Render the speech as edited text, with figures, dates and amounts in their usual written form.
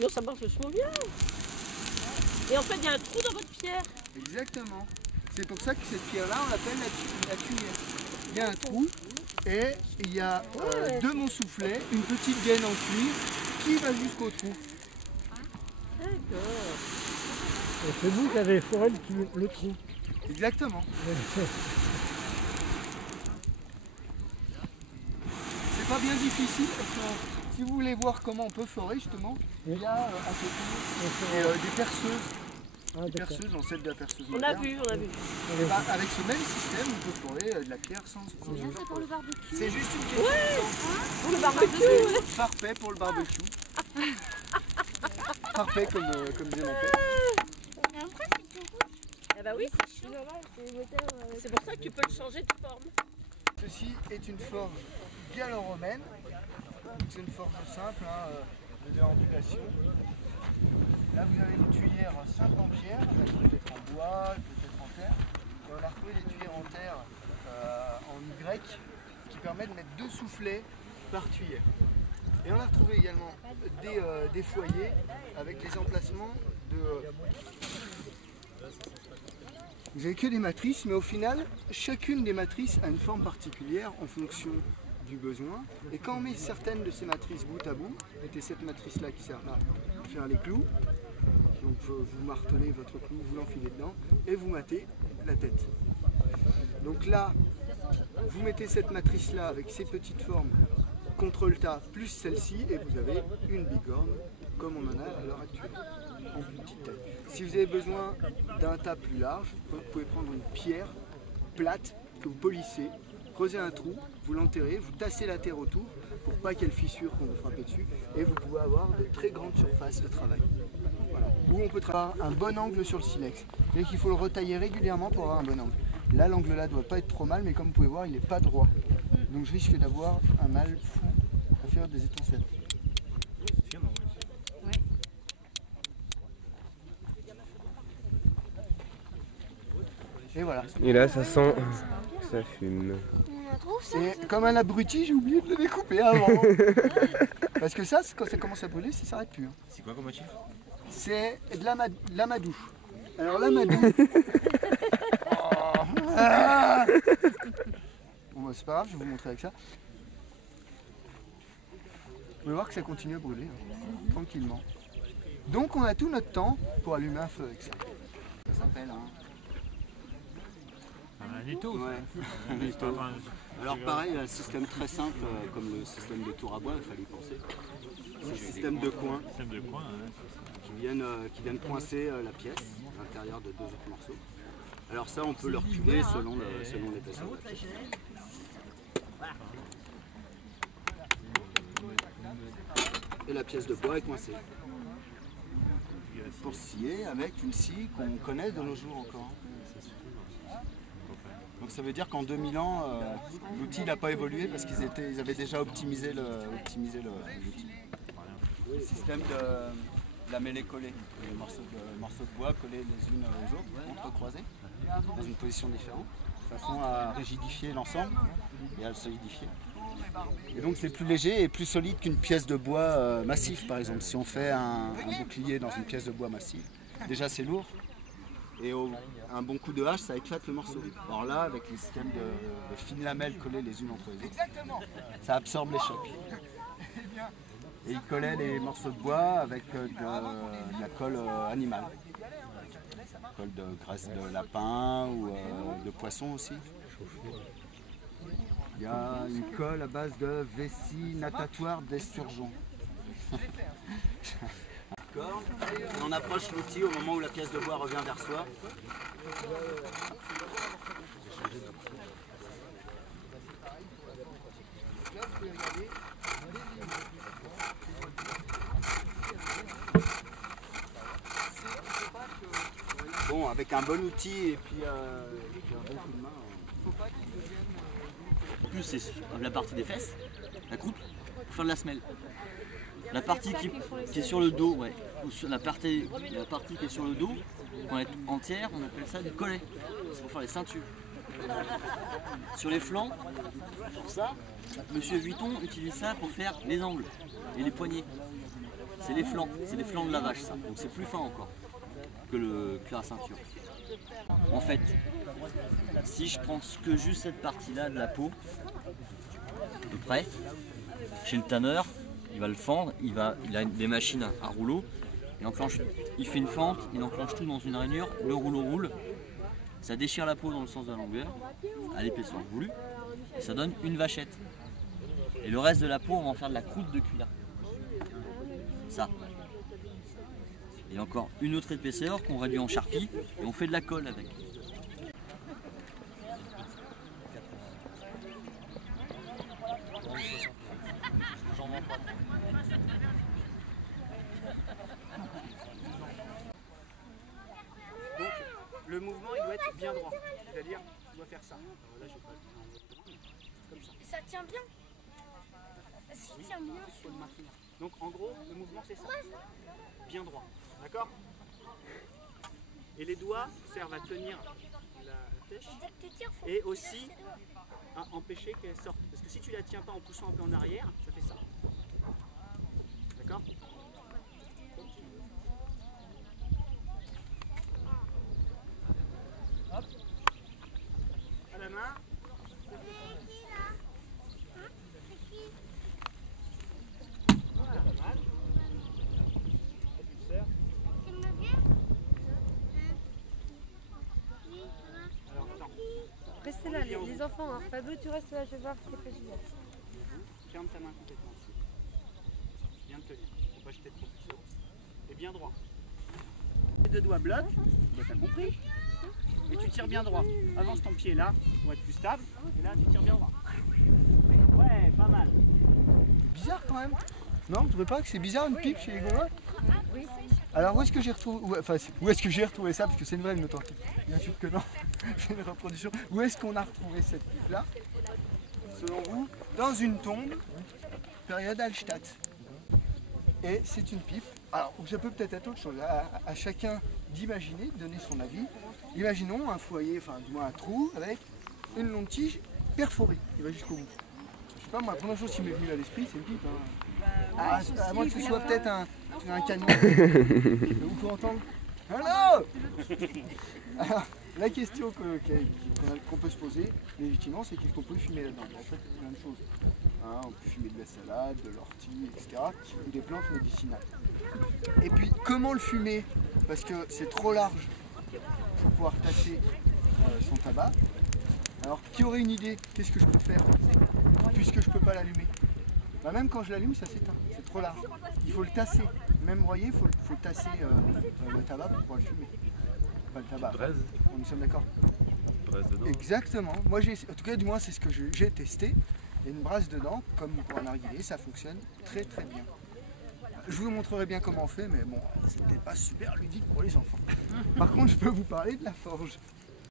Non, ça marche vachement bien. Et en fait, il y a un trou dans votre pierre. Exactement. C'est pour ça que cette pierre-là, on l'appelle la tuyère. Il y a un trou et il y a de mon soufflet, une petite gaine en cuir qui va jusqu'au trou. D'accord. C'est vous qui avez foré le trou. Exactement. C'est pas bien difficile parce que si vous voulez voir comment on peut forer justement, il y a à côté des perceuses. Des perceuses, ancêtres de la perceuse On a moderne. vu, on a vu. Et bah, avec ce même système, on peut forer de la pierre sans se prendre. C'est pour le barbecue. C'est juste une question de temps. Pour le barbecue. Parfait pour le barbecue. Parfait comme disait mon père. Mais après, c'est tout rouge. Ah bah oui, C'est normal, c'est le moteur. c'est pour ça que tu peux le changer de forme. Ceci est une forge gallo-romaine. C'est une forge simple de déambulation. Là vous avez une tuyère simple en pierre, peut-être en bois, peut-être en terre. Et on a retrouvé des tuyères en terre en Y qui permettent de mettre 2 soufflets par tuyère. Et on a retrouvé également des foyers avec les emplacements de... Vous n'avez que des matrices, mais au final, chacune des matrices a une forme particulière en fonction du besoin. Et quand on met certaines de ces matrices bout à bout, mettez cette matrice-là qui sert à faire les clous, donc vous martelez votre clou, vous l'enfilez dedans, et vous matez la tête. Donc là, vous mettez cette matrice-là avec ces petites formes contre le tas, plus celle-ci, et vous avez une bigorne, comme on en a à l'heure actuelle, en plus petite taille. Si vous avez besoin d'un tas plus large, vous pouvez prendre une pierre plate que vous polissez, creusez un trou, vous l'enterrez, vous tassez la terre autour pour pas qu'elle fissure quand vous frappez dessus, et vous pouvez avoir de très grandes surfaces de travail. Voilà. Où on peut travailler un bon angle sur le silex. Et qu'il faut le retailler régulièrement pour avoir un bon angle. Là, l'angle là doit pas être trop mal, mais comme vous pouvez voir, il n'est pas droit. Donc je risque d'avoir un mal fou à faire des étincelles. Et voilà. Et là, ça sent, ça fume. On a trop ça. Et comme un abruti, j'ai oublié de le découper avant. Parce que ça, quand ça commence à brûler, ça s'arrête plus. C'est quoi comme motif? C'est de l'amadou. Alors l'amadou... Bon bah, c'est pas grave, je vais vous montrer avec ça. Vous pouvez voir que ça continue à brûler, tranquillement. Donc on a tout notre temps pour allumer un feu avec ça. Ça s'appelle Un étau. un étau. Alors pareil, il y a un système très simple, comme le système de tour à bois, il fallait y penser. C'est le système de coin. Système de coin, hein, c'est ça. Qui viennent coincer la pièce à l'intérieur de 2 autres morceaux. Alors ça, on peut le reculer selon l'épaisseur de la pièce. Et la pièce de bois est coincée. Pour scier avec une scie qu'on connaît de nos jours encore. Donc ça veut dire qu'en 2000 ans, l'outil n'a pas évolué parce qu'ils avaient déjà optimisé l'outil. Le système de la mêlée collée, les morceaux de bois collés les unes aux autres, entrecroisés, dans une position différente, de façon à rigidifier l'ensemble et à le solidifier. Et donc c'est plus léger et plus solide qu'une pièce de bois massif, par exemple. Si on fait un bouclier dans une pièce de bois massive, déjà c'est lourd, et un bon coup de hache, ça éclate le morceau. Alors là, avec les systèmes de fines lamelles collées les unes entre les autres, ça absorbe les chocs. Et il collait les morceaux de bois avec de la colle animale. Colle de graisse de lapin ou de poisson aussi. Il y a une colle à base de vessie natatoire d'esturgeon. On approche l'outil au moment où la pièce de bois revient vers soi. Bon, avec un bon outil et puis un bon coup de main. En plus, c'est la partie des fesses, la croupe, pour faire de la semelle. La partie qui est sur le dos, ouais, ou sur la partie qui est sur le dos, quand elle est entière, on appelle ça du collet. C'est pour faire les ceintures. Sur les flancs, pour ça, Monsieur Vuitton utilise ça pour faire les angles et les poignets. c'est les flancs de la vache ça, donc c'est plus fin encore que la ceinture. En fait, si je prends que juste cette partie-là de la peau, à peu près, chez le tanneur, il va le fendre, il a des machines à rouleau, il fait une fente, il enclenche tout dans une rainure, le rouleau roule, ça déchire la peau dans le sens de la longueur, à l'épaisseur voulue, et ça donne une vachette. Et le reste de la peau, on va en faire de la croûte de cuir. Ça. Et encore une autre épaisseur qu'on réduit en charpie, et on fait de la colle avec. Donc le mouvement il doit être bien droit, c'est-à-dire il doit faire ça. Alors là, je vais pas comme ça. Ça tient bien. S'il tient bien. Il faut le maintenir. Donc en gros, le mouvement c'est ça. Bien droit. D'accord? Et les doigts servent à tenir la pêche Dès que tu tires, faut et aussi à empêcher qu'elle sorte. Parce que si tu la tiens pas en poussant un peu en arrière, ça fait ça. D'accord? Hop. À la main. Voilà, pas mal. Tu me viens. Alors attends, Restez là, les enfants. Hein. Fabio, tu restes là, je vais voir ce que je vais. ferme ta main complètement dessus. Bien tenir, faut pas jeter trop plus haut. Et bien droit. Les deux doigts bloquent, t'as compris? Et tu tires bien droit. Avance ton pied là, pour être plus stable. Et là, tu tires bien droit. Ouais, pas mal. Bizarre quand même. Non, vous trouvez pas que c'est bizarre une pipe chez les Gaulois? Oui. Alors où est-ce que j'ai retrouvé, où est-ce que j'ai retrouvé ça? Parce que c'est une vraie, une authentique. Bien sûr que non, c'est une reproduction. Où est-ce qu'on a retrouvé cette pipe là? Selon vous, dans une tombe, période Hallstatt. Et c'est une pipe. Alors ça peut peut-être être autre chose. À chacun d'imaginer, de donner son avis. Imaginons un foyer, enfin du moins un trou avec une longue tige perforée. Il va jusqu'au bout. Je sais pas moi, la première chose qui m'est venue à l'esprit, c'est une pipe. Hein. À moins que ce soit peut-être un canon. Vous pouvez entendre. Allô. Alors, la question qu'on peut se poser légitimement, c'est qu'est-ce qu'on peut fumer là-dedans? En fait, il y a plein de choses. Hein, on peut fumer de la salade, de l'ortie, etc. Ou des plantes médicinales. Et puis, comment le fumer? Parce que c'est trop large pour pouvoir tasser son tabac. Alors, qui aurait une idée? Qu'est-ce que je peux faire puisque je ne peux pas l'allumer? Bah, même quand je l'allume, ça s'éteint. C'est trop large. Il faut le tasser. Même, vous voyez, il faut tasser le tabac pour pouvoir le fumer. Pas le tabac. Braise. Nous sommes d'accord? Braise dedans. Exactement. Moi, en tout cas, du moins, c'est ce que j'ai testé. Il y a une brasse dedans, comme pour un narguilé, ça fonctionne très très bien. Je vous montrerai bien comment on fait, mais bon, c'était pas super ludique pour les enfants. Par contre, je peux vous parler de la forge.